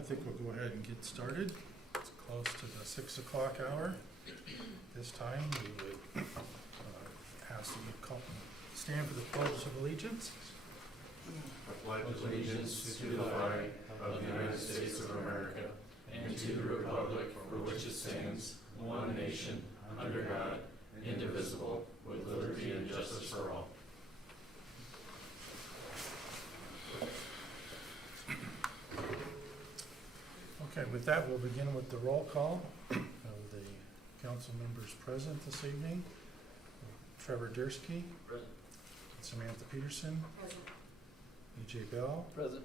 I think we'll go ahead and get started. It's close to the 6 o'clock hour. This time we would ask that you stand for the Pledge of Allegiance. I pledge allegiance to the flag of the United States of America and to the republic for which it stands, one nation, under God, indivisible, with liberty and justice for all. Okay, with that, we'll begin with the roll call of the council members present this evening. Trevor Dursky. Present. Samantha Peterson. Present. E.J. Bell. Present.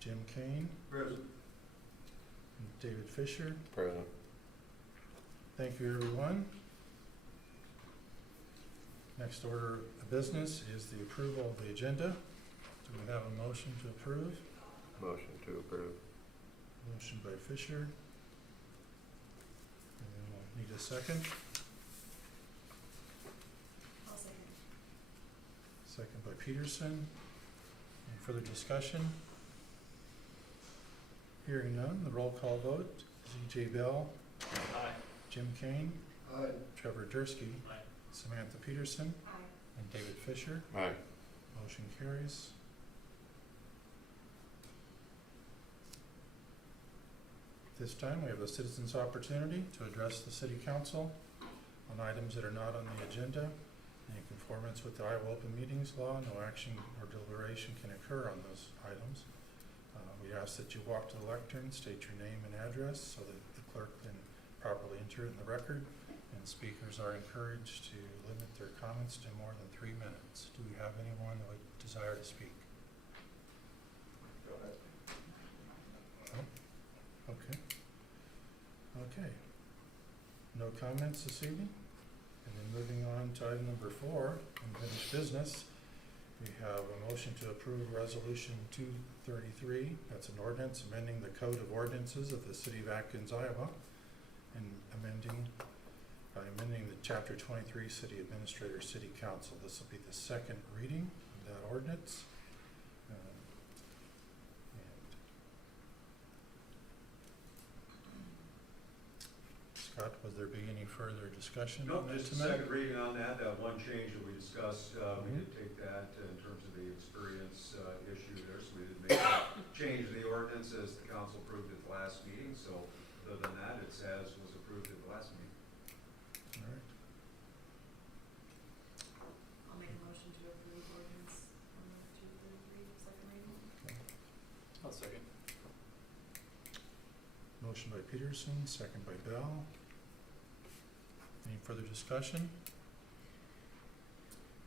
Jim Kane. Present. And David Fisher. Present. Thank you, everyone. Next order of business is the approval of the agenda. Do we have a motion to approve? Motion to approve. Motion by Fisher. And then we'll need a second. I'll second. Second by Peterson. Any further discussion? Hearing none, the roll call vote is E.J. Bell. Aye. Jim Kane. Aye. Trevor Dursky. Aye. Samantha Peterson. Aye. And David Fisher. Aye. Motion carries. This time, we have a citizen's opportunity to address the city council on items that are not on the agenda. In conformance with the Iowa Open Meetings Law, no action or deliberation can occur on those items. We ask that you walk to the lectern, state your name and address so that the clerk can properly enter it in the record, and speakers are encouraged to limit their comments to more than 3 minutes. Do we have anyone that would desire to speak? Go ahead. Okay. Okay. No comments this evening? And then moving on to item number 4, unfinished business. We have a motion to approve Resolution 233. That's an ordinance amending the Code of Ordinances of the City of Atkins, Iowa, and amending the Chapter 23 City Administrator City Council. This will be the second reading of that ordinance. Scott, was there be any further discussion on Nope, that just a tonight? second reading on that. One change that we discussed, we did take that in terms of the experience issue there, so we did make that change in the ordinance as the council approved at the last meeting. So other than that, it's as was approved at the last meeting. All right. I'll make a motion to approve ordinance 233, second reading. I'll second. Motion by Peterson, second by Bell. Any further discussion?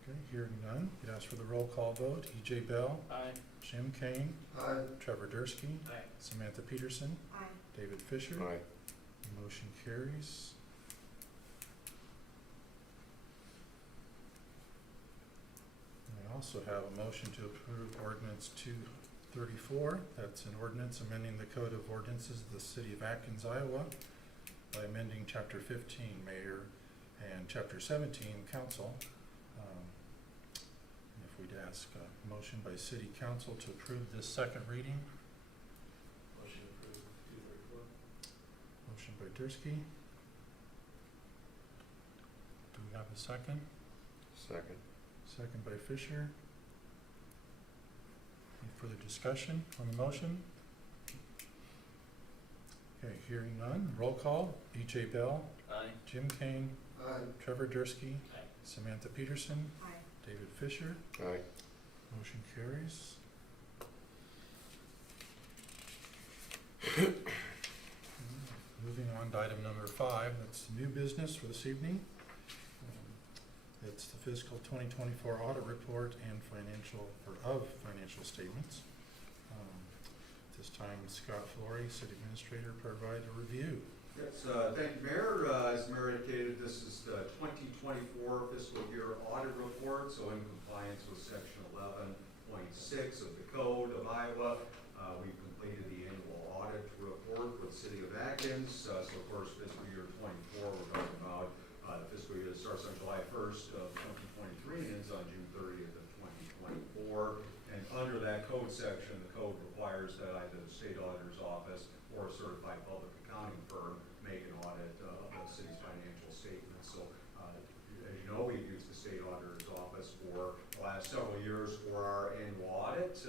Okay, hearing none, we'd ask for the roll call vote. E.J. Bell. Aye. Jim Kane. Aye. Trevor Dursky. Aye. Samantha Peterson. Aye. David Fisher. Aye. Motion carries. We also have a motion to approve ordinance 234. That's an ordinance amending the Code of Ordinances of the City of Atkins, Iowa by amending Chapter 15, Mayor, and Chapter 17, Council. And if we'd ask a motion by City Council to approve this second reading. Motion approved. 234. Motion by Dursky. Do we have a second? Second. Second by Fisher. Any further discussion on the motion? Okay, hearing none. Roll call. E.J. Bell. Aye. Jim Kane. Aye. Trevor Dursky. Aye. Samantha Peterson. Aye. David Fisher. Aye. Motion carries. Moving on to item number 5. That's new business for this evening. It's the fiscal 2024 audit report and financial statements. This time, Scott Flory, City Administrator, provide a review. Yes, thank you, Mayor. As the Mayor indicated, this is the 2024 fiscal year audit report, so in compliance with Section 11.6 of the Code of Iowa, we've completed the annual audit report with the City of Atkins. So of course, fiscal year 24, we're talking about the fiscal year that starts on July 1st of 2023 and ends on June 30th of 2024. And under that code section, the code requires that either the state auditor's office or a certified public accounting firm make an audit of the city's financial statements. So, as you know, we've used the state auditor's office for the last several years for our annual audit.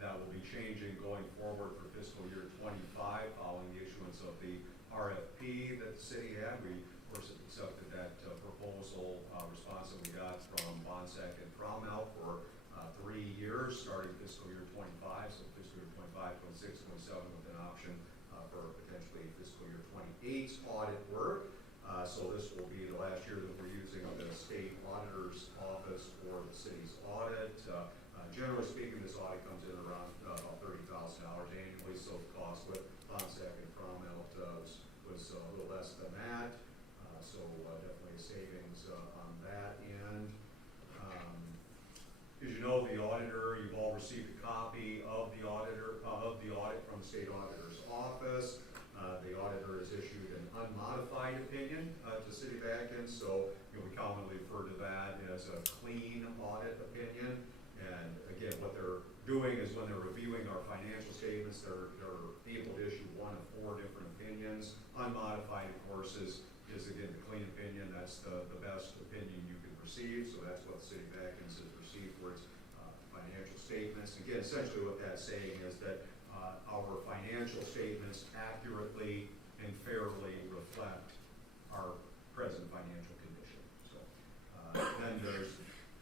That will be changing going forward for fiscal year 25 following the issuance of the RFP that the city had. We, of course, accepted that proposal response that we got from Bonsack and Fromell for 3 years, starting fiscal year 25, so fiscal year 25, 26, 27, with an option for potentially fiscal year 28's audit work. So this will be the last year that we're using the state auditor's office for the city's audit. Generally speaking, this audit comes in around about $30,000 annually, so the cost with Bonsack and Fromell was a little less than that. So definitely a savings on that end. As you know, the auditor, you've all received a copy of the audit from the state auditor's office. The auditor has issued an unmodified opinion to the city of Atkins, so we commonly refer to that as a clean audit opinion. And again, what they're doing is when they're reviewing our financial statements, they're able to issue one of 4 different opinions. Unmodified, of course, is again the clean opinion. That's the best opinion you can receive, so that's what the city of Atkins has received for its financial statements. Again, essentially what that's saying is that our financial statements accurately and fairly reflect our present financial condition. So then there's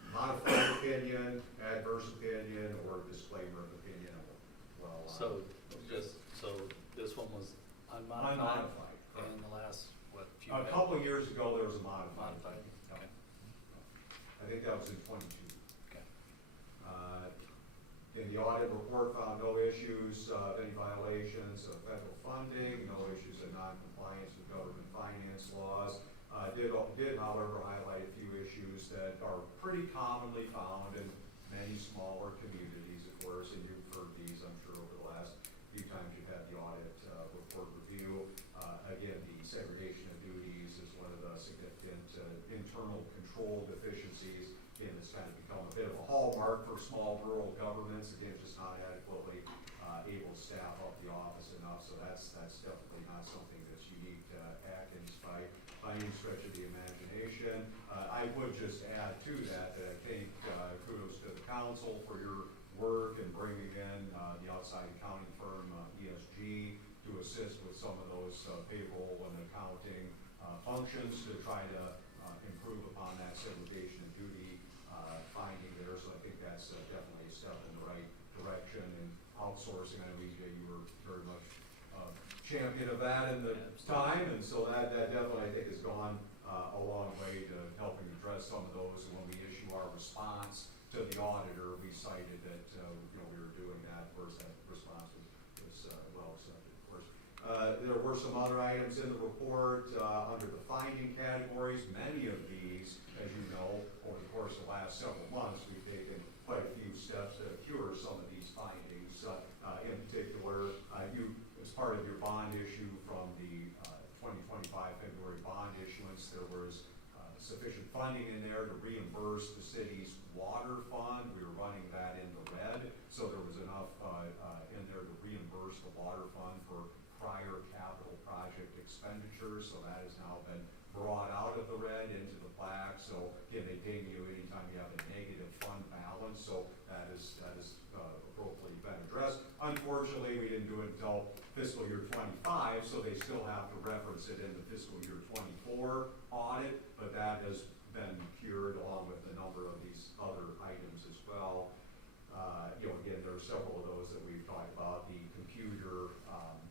modified opinion, adverse opinion, or disclaimer of opinion. Well, So this one was unmodified, unmodified. and the last, few? A couple of years ago, there was a modified. Modified, Yep. okay. I think that was in 22. Okay. In the audit report found no issues of any violations of federal funding, no issues of non-compliance with government finance laws. Did however highlight a few issues that are pretty commonly found in many smaller communities, of course, and you've heard these, I'm sure, over the last few times you've had the audit report review. Again, the segregation of duties is one of the significant internal control deficiencies. Again, it's kind of become a bit of a hallmark for small rural governments. Again, just not adequately able to staff up the office enough. So that's definitely not something that's unique to Atkins by any stretch of the imagination. I would just add to that I think kudos to the council for your work in bringing in the outside accounting firm ESG to assist with some of those payroll and accounting functions to try to improve upon that segregation of duty finding there. So I think that's definitely a step in the right direction. And outsourcing, I know you were very much champion of that in the time, and so that definitely I think has gone a long way to helping address some of those. And when we issue our response to the auditor, we cited that we were doing that. Of course, that response was well accepted. Of course, there were some other items in the report under the finding categories. Many of these, as you know, over the course of the last several months, we've taken quite a few steps to cure some of these findings. In particular, as part of your bond issue from the 2025 February bond issuance, there was sufficient funding in there to reimburse the city's water fund. We were running that in the red, so there was enough in there to reimburse the water fund for prior capital project expenditures. So that has now been brought out of the red into the black. So again, they pay you anytime you have a negative fund balance. So that is appropriately been addressed. Unfortunately, we didn't do it until fiscal year 25, so they still have to reference it in the fiscal year 24 audit, but that has been cured along with a number of these other items as well. Again, there are several of those that we've talked about. The computer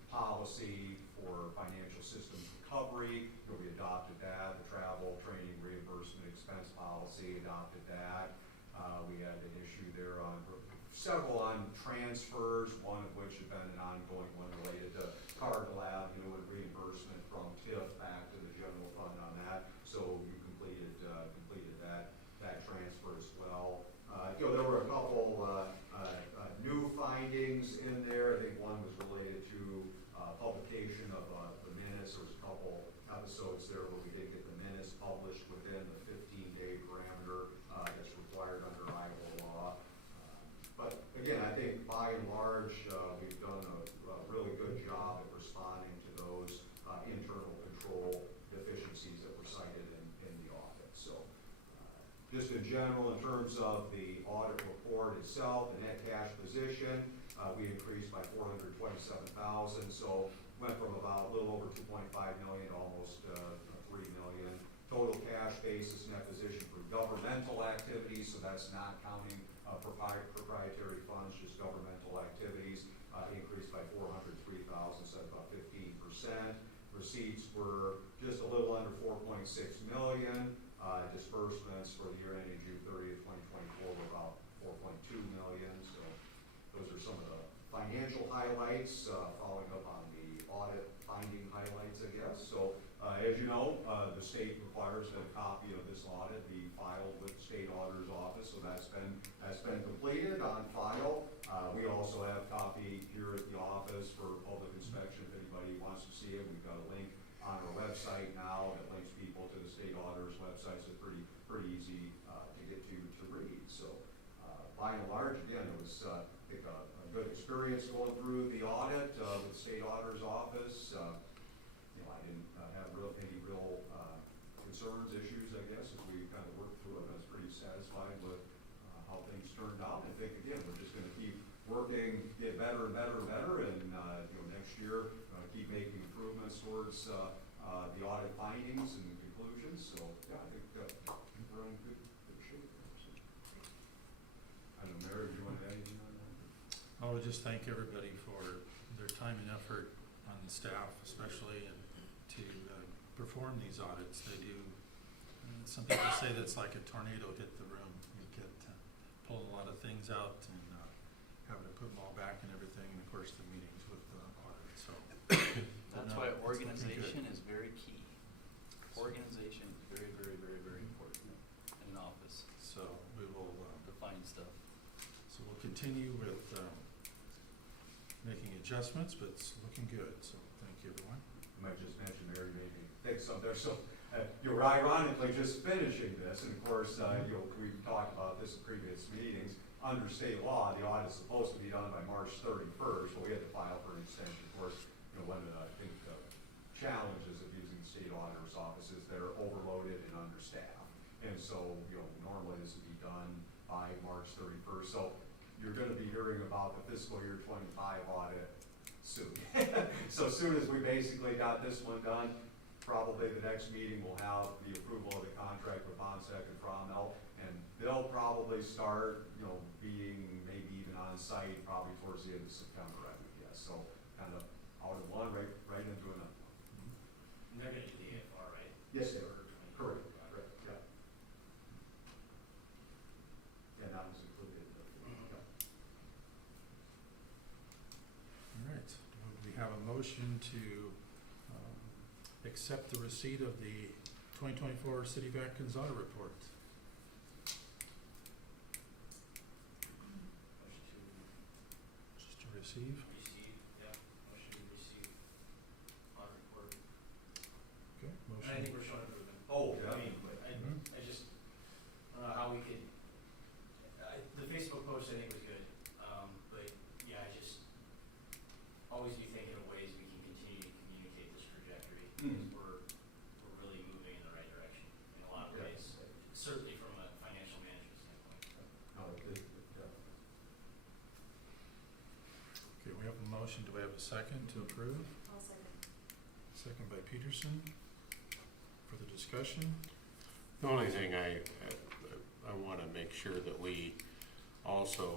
policy for financial systems recovery, we adopted that. The travel, training, reimbursement, expense policy, adopted that. We had an issue there on several on transfers, one of which had been an ongoing one related to Card Lab, with reimbursement from TIF back to the general fund on that. So you completed that transfer as well. There were a couple new findings in there. I think one was related to publication of the minutes. There was a couple episodes there where we did get the minutes published within the 15-day parameter that's required under Iowa law. But again, I large, we've done a really good job at responding to those internal control deficiencies that were cited in the audit. So just in general, in terms of the audit report itself, the net cash position, we increased by $427,000. So went from about a little over 2.5 million to almost 3 million. Total cash basis net position for governmental activities, so that's not counting proprietary funds, just governmental activities, increased by 403,000, so about 15%. Receipts were just a little under 4.6 million. Disbursements for the year ending June 30th, 2024 were about 4.2 million. So those are some of the financial highlights, following up on the audit finding highlights, I guess. So as you know, the state requires that a copy of this audit be filed with the state auditor's office, so that's been completed on file. We also have a copy here at the office for public inspection if anybody wants to see it. We've got a link on our website now that links people to the state auditor's website, so it's pretty easy to get to read. So by and large, again, it was I think a good experience going through the audit with the state auditor's office. You know, I didn't have any real concerns, issues, I guess, as we kind of worked through it. I was pretty satisfied with how things turned out. I think, again, we're just going to keep working, get better and better and better, and you know, next year keep making improvements towards the audit findings and conclusions. So yeah, I think we're in good shape there. So. I don't know, Mary, do you want to add anything on that? I would just thank everybody for their time and effort on the staff, especially, and to perform these audits. They do. Some people say that's like a tornado hit the room. You get pull a lot of things out and having to put them all back and everything. And of course, the meetings with the audit. So That's why organization is very key. Organization is very, very, very, very important in an office. So we will define stuff. So we'll continue with making adjustments, but it's looking good. So thank you, everyone. I might just mention, Mary, maybe think some there. So you're ironically just finishing this, and of course, you know, we've talked about this in previous meetings. Under state law, the audit is supposed to be done by March 31st, but we had to file for an extension. Of course, you know, one of the, I think, the challenges of using the state auditor's office is they're overloaded and understaffed, and so you know, normally this would be done by March 31st. So you're going to be hearing about the fiscal year 25 audit soon. So soon as we basically got this one done, probably the next meeting will have the approval of the contract with Bonsec and Fromel, and they'll probably start, you know, being maybe even on site probably towards the end of September, I would guess. So kind of out of one right into another one. And they're gonna do the AFR, right? Yes, they are. Correct. Yeah. Yeah, that was included. Yeah. All right. We have a motion to accept the receipt of the 2024 City of Atkins audit report. Motion Just to receive. to receive, yeah, motion to receive audit report. Okay. And I Motion. think we're showing improvement. Oh, yeah. I mean, but I just, I don't know how we could, the Facebook post I think was good, but yeah, I just always be thinking of ways we can continue to communicate this trajectory, because we're really moving in the right direction in a lot of Yeah. ways, certainly from a financial management standpoint. No, Okay, we have a motion. Do we have a second to approve? I'll second. Second by Peterson. For the discussion. The only thing I want to make sure that we also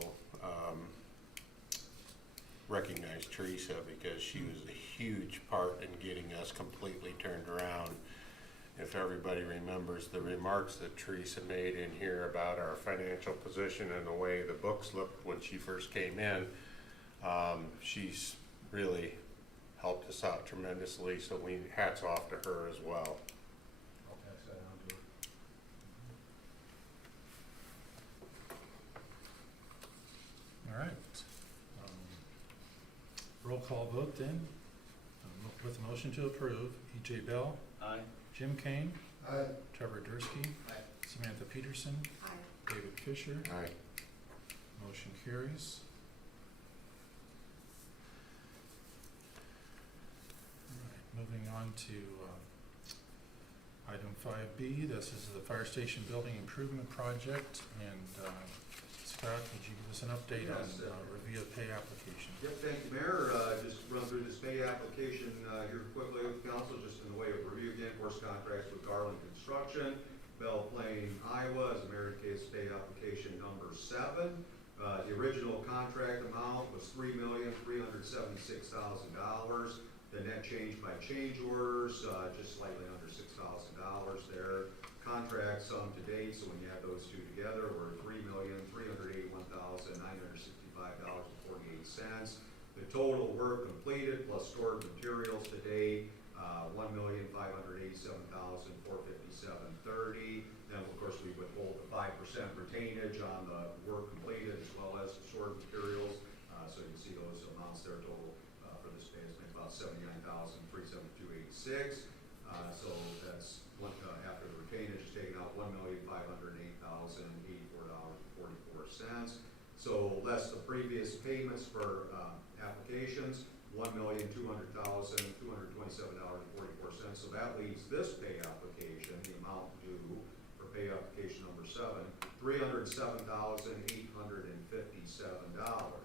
recognize Teresa, because she was a huge part in getting us completely turned around. If everybody remembers the remarks that Teresa made in here about our financial position and the way the books looked when she first came in, she's really helped us out tremendously, so hats off to her as well. I'll pass that on to her. All right. Roll call vote then. With a motion to approve, E.J. Bell, Aye. Jim Kane, Aye. Trevor Dursky, Aye. Samantha Peterson, Aye. David Fisher. Aye. Motion carries. to item 5B. This is the fire station building improvement project. And Scott, could you give us an update on Yes, review of pay application? Yep, thank you, Mayor. Just run through this pay application here quickly with council, just in the way of review again. Course contracts with Garland Construction, Belle Plaine, Iowa, as a merit case pay application number 7. The original contract amount was $3,376,000. The net change by change orders, just slightly under $6,000 there. Contract sum to date, so when you add those two together, were $3,381,965.48. The total work completed plus stored materials to date, $1,587,457.30. Then, of course, we withhold the 5% retainage on the work completed as well as the stored materials. So you can see those amounts there total for this pay has been about $79,372.86. So that's after the retainage is taken out, $1,508,084.44. So less the previous payments for applications, $1,200,227.44. So that leaves this pay application, the amount due for pay application number 7, $307,857.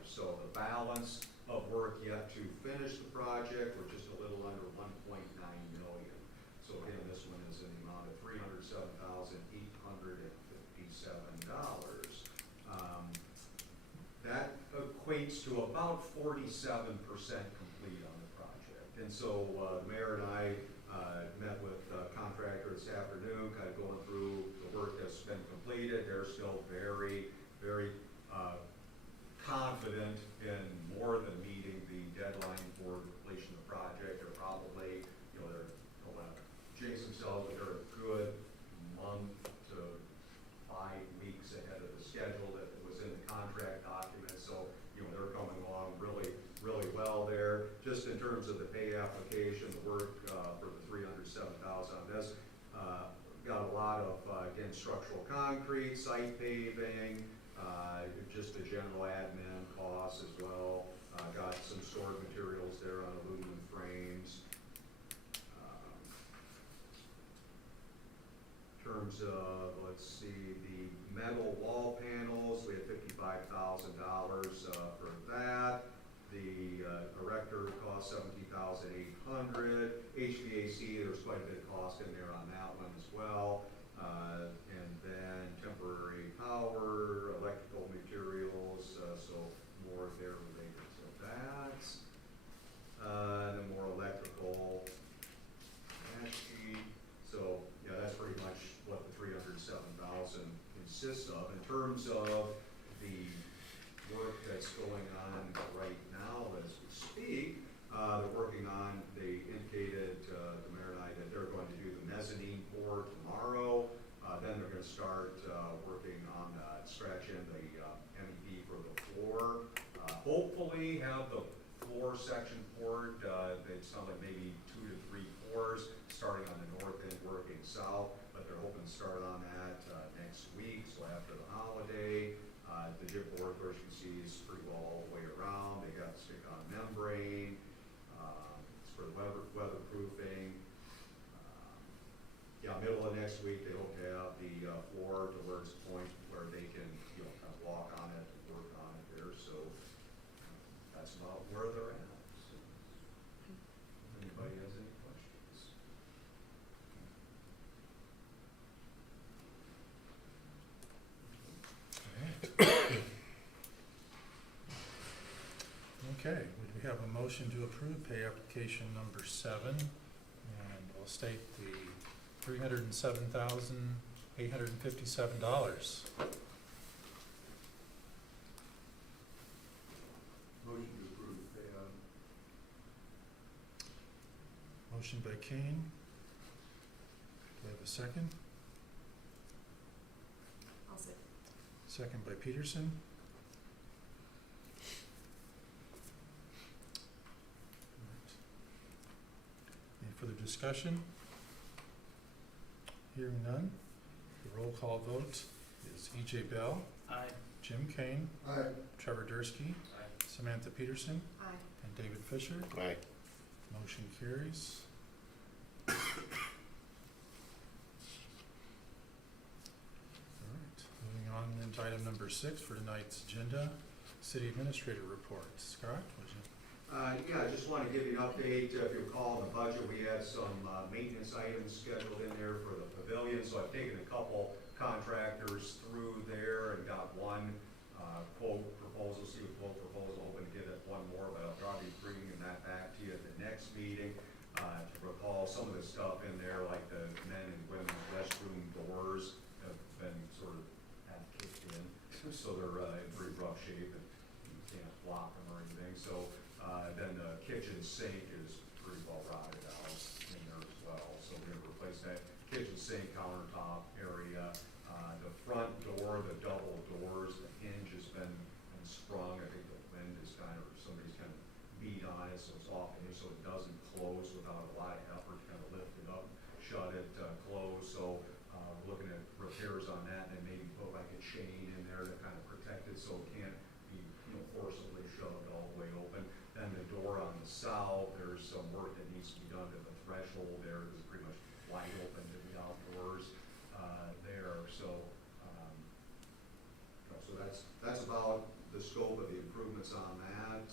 So the balance of work yet to finish the project, we're just a little under $1.9 million. So again, this one is in the amount of $307,857. That equates to about 47% complete on the project. And so the mayor and I met with the contractor this afternoon, kind of going through the work that's been completed. They're still very, very confident in more than meeting the deadline for completion of the project. They're probably, they're don't want to jinx themselves, but they're a good month to 5 weeks ahead of the schedule that was in the contract document. So, they're coming along really, really well there. Just in terms of the pay application, the work for the $307,000 on this, got a lot of, again, structural concrete, site paving, just the general admin costs as well. Got some stored materials there on aluminum frames. In terms of, let's see, the metal wall panels, we had $55,000 for that. The erector cost $17,800. HVAC, there's quite a bit of cost in there on that one as well. And then temporary power, electrical materials, so more there related to that. Then more electrical sheet. So yeah, that's pretty much what the $307,000 consists of. In terms of the work that's going on right now as we speak, they're working on, they indicated to the mayor and I that they're going to do the mezzanine pour tomorrow. Then they're going to start working on scratch in the MEP for the floor. Hopefully have the floor section poured. It sounds like maybe 2 to 3 pours starting on the north end, working south, but they're hoping to start on that next week, so after the holiday. The gym board, of course, you can see is pretty well all the way around. They got the stick-on membrane. It's for the weatherproofing. Yeah, middle of next week, they hope to have the floor to where it's a point where they can, kind of walk on it, work on it there. So that's about where they're at. So, if anybody has any questions? Okay, would we have a motion to approve pay application number 7? And we'll state the $307,857. Motion to approve pay. Motion by Kane. Do I have a second? I'll say. Second by Peterson. Any further discussion? Hearing none, the roll call vote is E.J. Bell, Aye. Jim Kane, Aye. Trevor Dursky, Aye. Samantha Peterson, Aye. and David Fisher. Aye. Motion carries. All right, moving on then to item number 6 for tonight's agenda, city administrator reports. Scott, would you? Yeah, I just want to give you an update. If you recall, in the budget, we had some maintenance items scheduled in there for the pavilion, so I've taken a couple contractors through there and got one quote proposal, hoping to get it one more, but I'll probably be bringing that back to you at the next meeting. To recall, some of the stuff in there, like the men and women's restroom doors, have been sort of half kicked in, so they're in pretty rough shape and you can't block them or anything. So then the kitchen sink is pretty well rotted out in there as well, so we're gonna replace that kitchen sink countertop area. The front door, the double doors, the hinge has been sprung. I think the wind is kind of, or somebody's kind of beat on it, so it's off hinge, so it doesn't close without a lot of effort to kind of lift it up, shut it, close. So we're looking at repairs on that, and then maybe put like a chain in there to kind of protect it so it can't be, forcibly shoved all the way open. Then the door on the south, there's some work that needs to be done to the threshold there. It's pretty much wide open to the outdoors there. So that's about the scope of the improvements on that.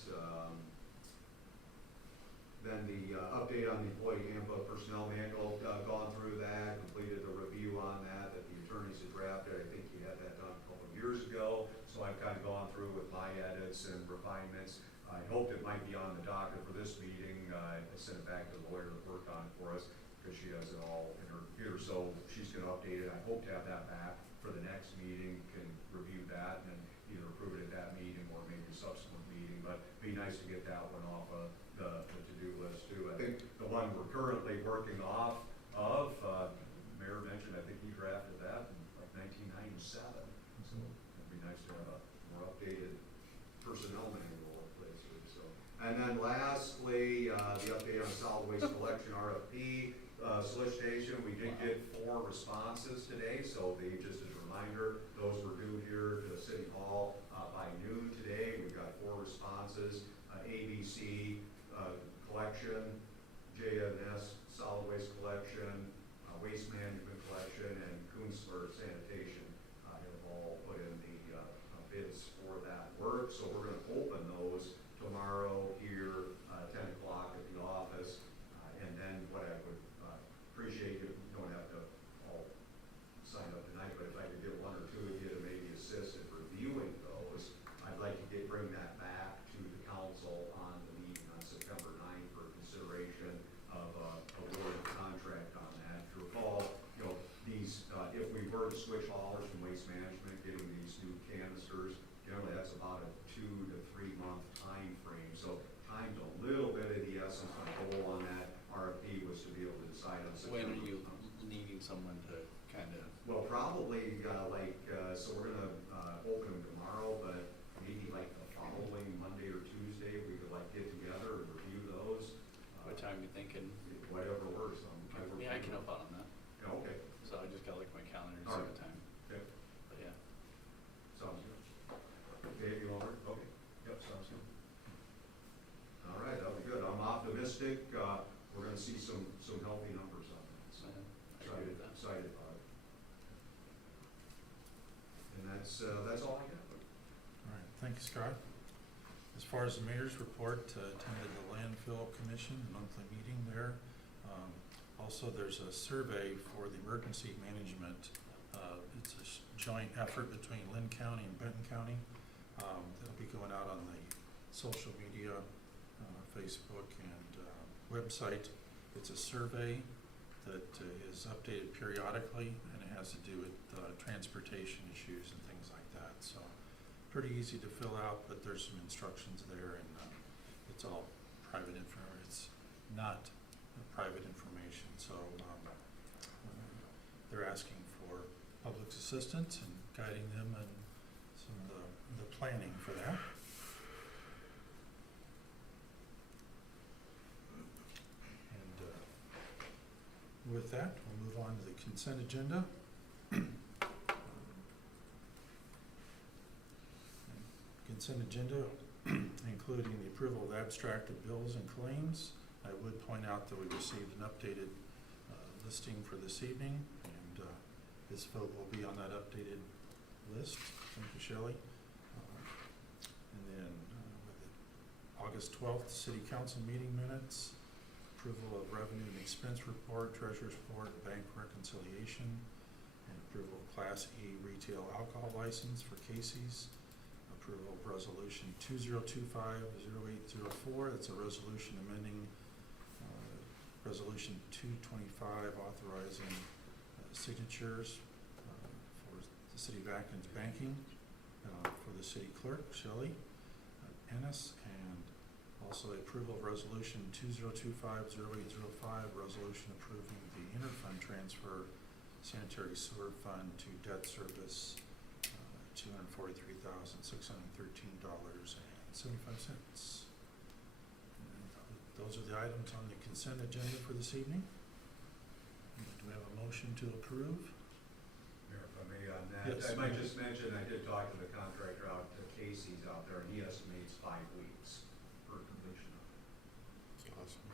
Then the update on the employee handbook personnel manual, gone through that, completed a review on that the attorneys had drafted. I think you had that done a couple of years ago. So I've kind of gone through with my edits and refinements. I hoped it might be on the docket for this meeting. I sent it back to the lawyer that worked on it for us because she has it all in her computer. So she's going to update it. I hope to have that back for the next meeting, can review that and either approve it at that meeting or maybe a subsequent meeting. But it'd be nice to get that one off of the to-do list too. I think the one we're currently working off of, Mayor mentioned, I think he drafted that in like 1997. So it'd be nice to have a more updated personnel manual in place here. So, and then lastly, the update on solid waste collection RFP solicitation. We did get 4 responses today. So just as a reminder, those were due here to City Hall by noon today. We've got 4 responses: ABC collection, JNS solid waste collection, waste management collection, and Kunstler sanitation have all put in the bids for that work. So we're going to open those tomorrow here, 10 o'clock at the office. And then what I would appreciate, you don't have to all sign up tonight, but if I could get 1 or 2 of you to maybe assist in reviewing those, I'd like to bring that back to the council on the meeting on September 9th for consideration of award contract on that. To recall, these, if we were to switch haulers from waste management, getting these new canisters, generally that's about a 2 to 3 month time frame. So time's a little bit of the essence. My goal on that RFP was to be able to decide on September. When are you needing someone to kind of? Well, probably so we're gonna open them tomorrow, but maybe like the following Monday or Tuesday, we could like get together and review those. What time you thinking? Whatever works. Yeah, I can help out on that. Yeah, okay. So I just gotta look at my calendar and see All right. what time. Okay. But yeah. Sounds good. Dave, you want to? Okay. Yep, sounds good. All right, that'll be good. I'm optimistic. We're gonna see some healthy numbers on that. So I agree with that. excited about it. And that's all I got. All right, thank you, Scott. As far as the mayor's report, attended the landfill commission monthly meeting there. Also, there's a survey for the emergency management. It's a joint effort between Lynn County and Benton County. That'll be going out on the social media, Facebook and website. It's a survey that is updated periodically, and it has to do with transportation issues and things like that. So pretty easy to fill out, but there's some instructions there, and it's all private information. It's not private information, so they're asking for public's assistance and guiding them in some of the planning for that. And with that, we'll move on to the consent agenda. Consent agenda, including the approval of abstracted bills and claims. I would point out that we received an updated listing for this evening, and his vote will be on that updated list. Thank you, Shelley. And then with the August 12th City Council meeting minutes, approval of revenue and expense report, treasurer's report, bank reconciliation, and approval of Class E retail alcohol license for Casey's. Approval of resolution 2025-0804. That's a resolution amending resolution 225 authorizing signatures for the City of Atkins banking for the city clerk, Shelley Ennis, and also approval of resolution 2025-0805, resolution approving the interfund transfer sanitary sewer fund to debt service, $243,613.75. Those are the items on the consent agenda for this evening. Do we have a motion to approve? Mayor, if I may on that, Yes. I might just mention, I did talk to the contractor out to Casey's out there, and he estimates 5 weeks for completion. Awesome.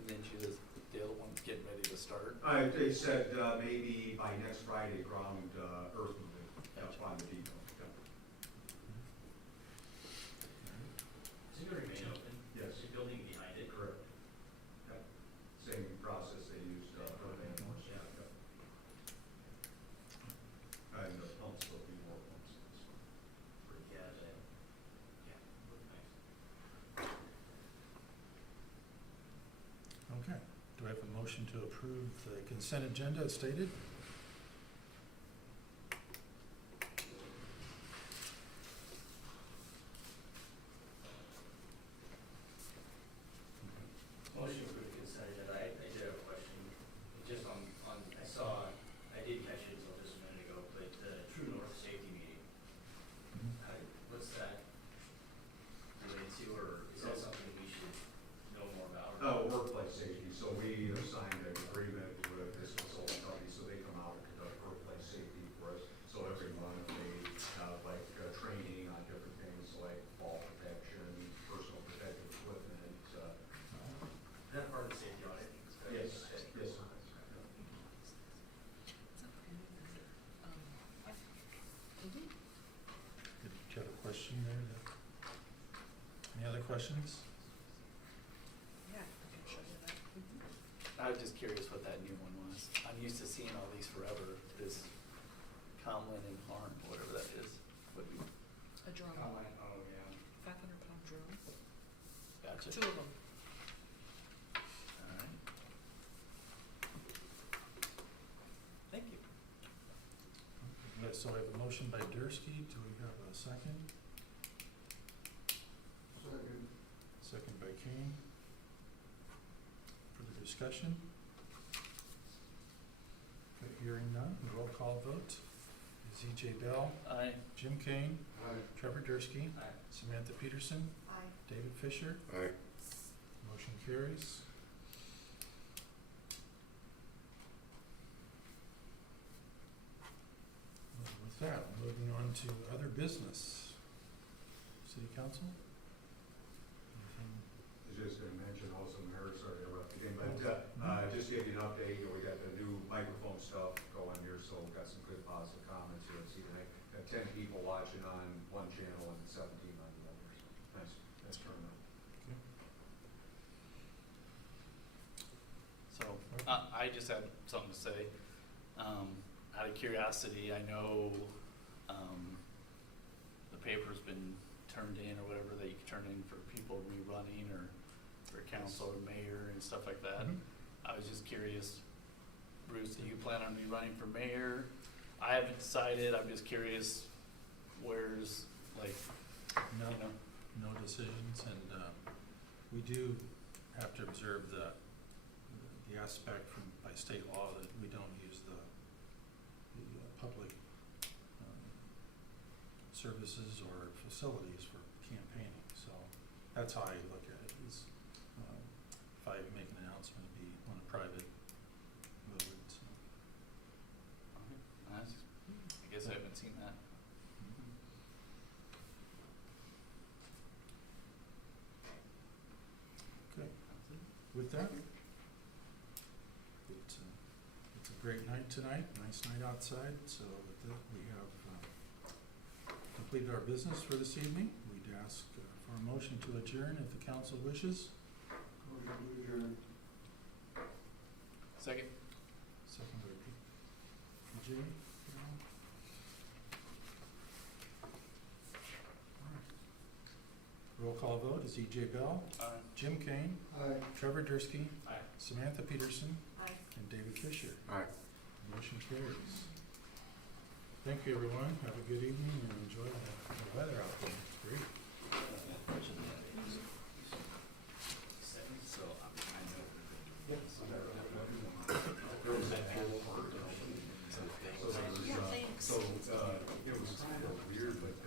And then she was, the other one's getting ready to start. They said maybe by next Friday, ground earth moving up on the depot. Is it gonna remain open? Yes. Is the building behind it? Correct. Yep. Same process they used for the animals. Yeah. Yep. And the pumps will be more pumps. Yeah, looks nice. Okay. Do I have a motion to approve the consent agenda as stated? Motion for the consent agenda. I did have a question, just on, I did catch it until just a minute ago, but the True North Safety Meeting, what's that related to, or is that something we should know more about? Workplace safety, so we signed an agreement with this consulting company, so they come out and conduct workplace safety for us. So every month they have training on different things like fall protection, personal protective equipment. Is that part of the safety audit? Yes, yes. Did you have a question there? Any other questions? Yeah, I can show you that. I was just curious what that new one was. I'm used to seeing all these forever, this Comlin and Harn, whatever that is. What do you, A drone, Oh, yeah. 500-pound drone, gotcha. 2 of them. All right. Thank you. Okay, so we have a motion by Dursky. Do we have a second? Second by Kane. Further discussion? Okay, hearing none, roll call vote. Z.J. Bell, Aye. Jim Kane, Trevor Dursky, Aye. Samantha Peterson, Aye. David Fisher. Aye. Motion carries. With that, moving on to other business. City Council? Anything? I was just gonna mention also, Mayor, sorry to interrupt again, but just give you an update, we got the new microphone stuff going here, so we've got some good positive comments here this evening. Got 10 people watching on one channel and 17 on the other, so nice turnout. So, I just had something to say. Out of curiosity, I know, the paper's been turned in or whatever that you can turn in for people rerunning or for council or mayor and stuff like that. Mhm. I was just curious, Bruce, do you plan on rerunning for mayor? I haven't decided, I'm just curious, where's, like, No, you know, no decisions, and we do have to observe the aspect from, by state law that we don't use the public services or facilities for campaigning, so that's how I look at it, is if I make an announcement, it'd be on a private road, so. I guess I haven't seen that. Okay, with that, great night tonight, nice night outside, so with that, we have completed our business for this evening. We'd ask for a motion to adjourn if the council wishes. Second. Second by PJ. Roll call vote is E.J. Bell, Aye. Jim Kane, Aye. Trevor Dursky, Aye. Samantha Peterson, Aye. and David Fisher. Aye. Motion carries. Thank you, everyone. Have a good evening and enjoy the